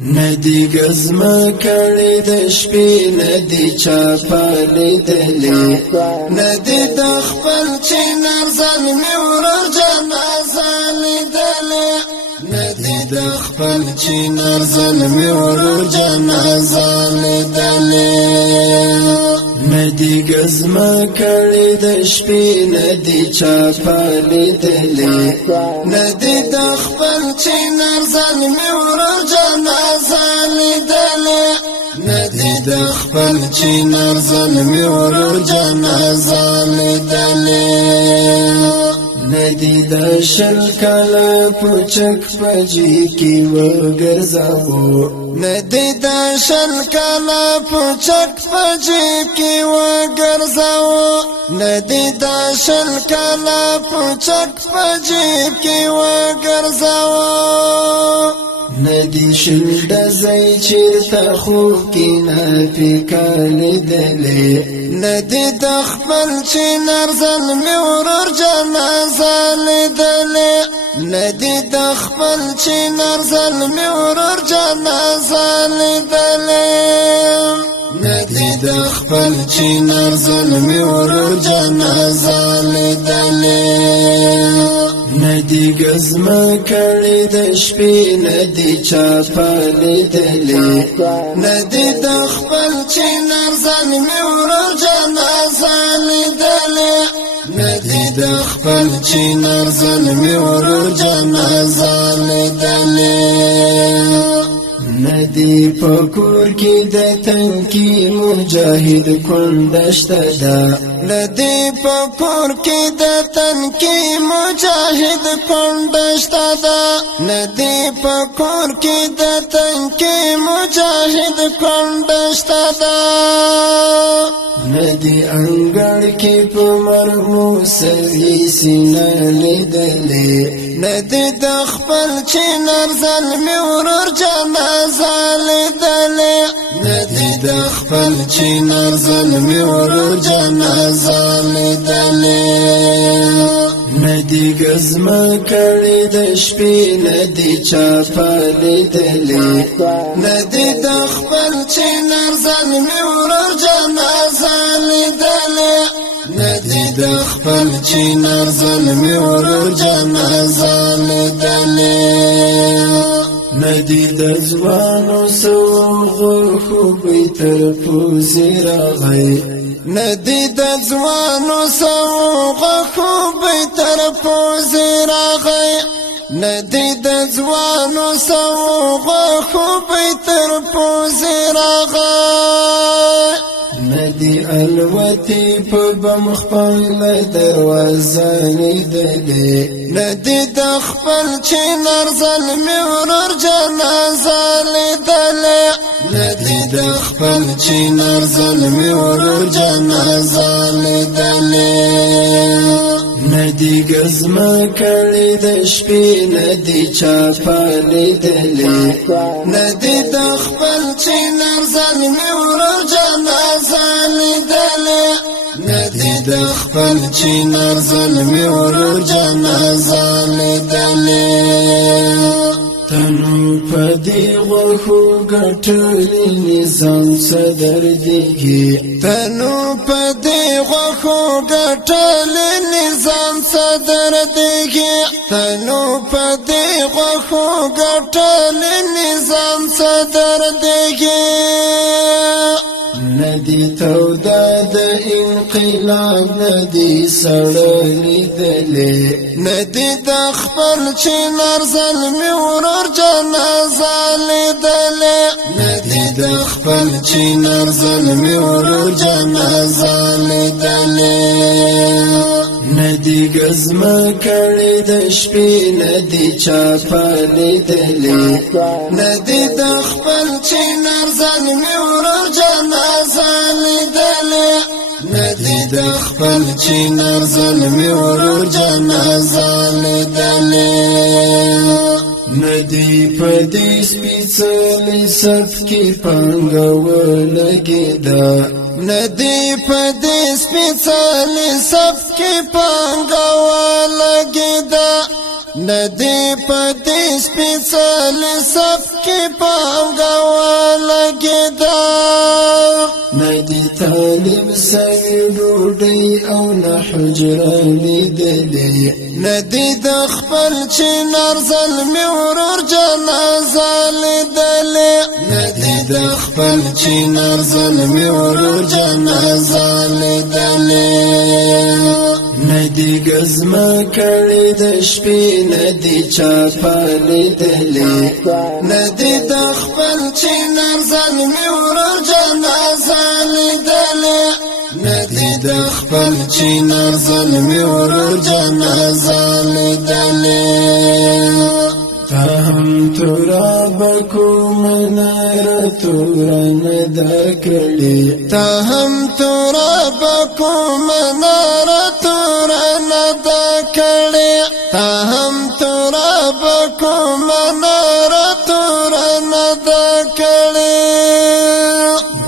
ندی گزما کړي د شپې ندی چا پالیدلې ندی د خپل چنار زلمي ورور جنازه لیدلې ندی د خپل چنار زلمي ورور جنازه لیدلې ندی گزما کړي د شپې ندی چا پالیدلې ندی د خپل چنار زلمي ورور جنازه لیدلې ندی د خپل چنار زلمي ورور جنازه لیدلې ندی د شل کاله پوچک پجی کی وګرځاو ندی د شل کاله پوچک پجی کی وګرځاو ندی د شل کاله پوچک پجی کی وګرځاو ندی شلد زای چیرته خو کی نه پکاله دلې ندی د خپل چنار زلمي ورور جنازه لیدلې ندی د خپل چنار زلمي ورور جنازه لیدلې ندی د خپل چنار زلمي ورور جنازه لیدلې ندی گزما کړي د شپې ندی چا پالیدلې ندی د خپل چنار زلمي ورور جنازه لیدلې ندی د خپل چنار زلمي ورور جنازه لیدلې ندی پکور کی د تنکی مجاهد کندشته دا ندی پکور کی د تنکی مجاهد کندشته دا ندی پکور کی د تنکی مجاهد کندشته دا ندی انګړ کې په مرمو سوي سینه لیدلې ندی د خپل چنار زلمي ورور جنازه لیدلې ندی د خپل چنار زلمي ورور جنازه لیدلې ندی گزما کړي د شپې ندی چا پالیدلې ندی د خپل چنار زلمي ورور جنازه لیدلې ندی د خپل چنار زلمي ورور جنازه لیدلې ندی د ځوانو سوغو خوبې تر پوزې راغی ندی د ځوانو سوغو خوبې تر پوزې راغی ندی د ځوانو سوغو خوبې تر پوزې راغی ندی الوتی په بم خپل دروازه لیدلې ندی د خپل چنار زلمي ورور جنازه لیدلې ندی د خپل چنار زلمي ورور جنازه لیدلې ندی گزما کړي د شپې ندی چا پالیدلې ندی د خپل چنار زلمي ورور جنازه لیدلې ندی د خپل چنار زلمي ورور جنازه لیدلې تنو پدی غوخو گٹلی نظام صدر دیگی تنو پدی غوخو گٹلی نظام صدر دیگی تنو پدی غوخو گٹلی نظام صدر دیگی ندی تودا د انقلاب ندی سړی دلې ندی د خپل چنار زلمي ورور جنازه لیدلې ندی د خپل چنار زلمي ورور جنازه لیدلې ندی گزما کړي د شپې ندی چا پالیدلې ندی د خپل چنار زلمي ورور جنازه لیدلې ندی د خپل چنار زلمي ورور جنازه لیدلې ندی پدې سپېڅلې صف کې پنګول کېدا ندی پدې سپېڅلې صف کې پنګول کېدا ندی پدې سپېڅلې صف کې پانګه ولګېده ندی طالب سوي ډوډۍ او نه حجره لیدلې ندی د خپل چنار زلمي ورور جنازه لیدلې ندی د خپل چنار زلمي ورور جنازه لیدلې ندی گزما کړي د شپې ندی چا پالیدلې ندی د خپل چنار زلمي ورور جنازه لیدلې ندی د خپل چنار زلمي ورور جنازه لیدلې تا هم تراب کوم نار تورن دا کړي تا هم تراب کوم نار تورن دا کړي تا هم تراب کوم نار تورن دا کړي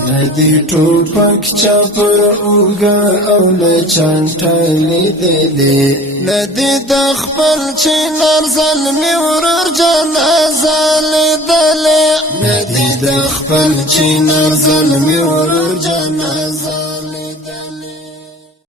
ندی ټوپک چپر اوګه او له چانټلې دلې ندی د خپل چنار زلمي ورور جنازه لیدلې ندی د خپل چنار زلمي ورور جنازه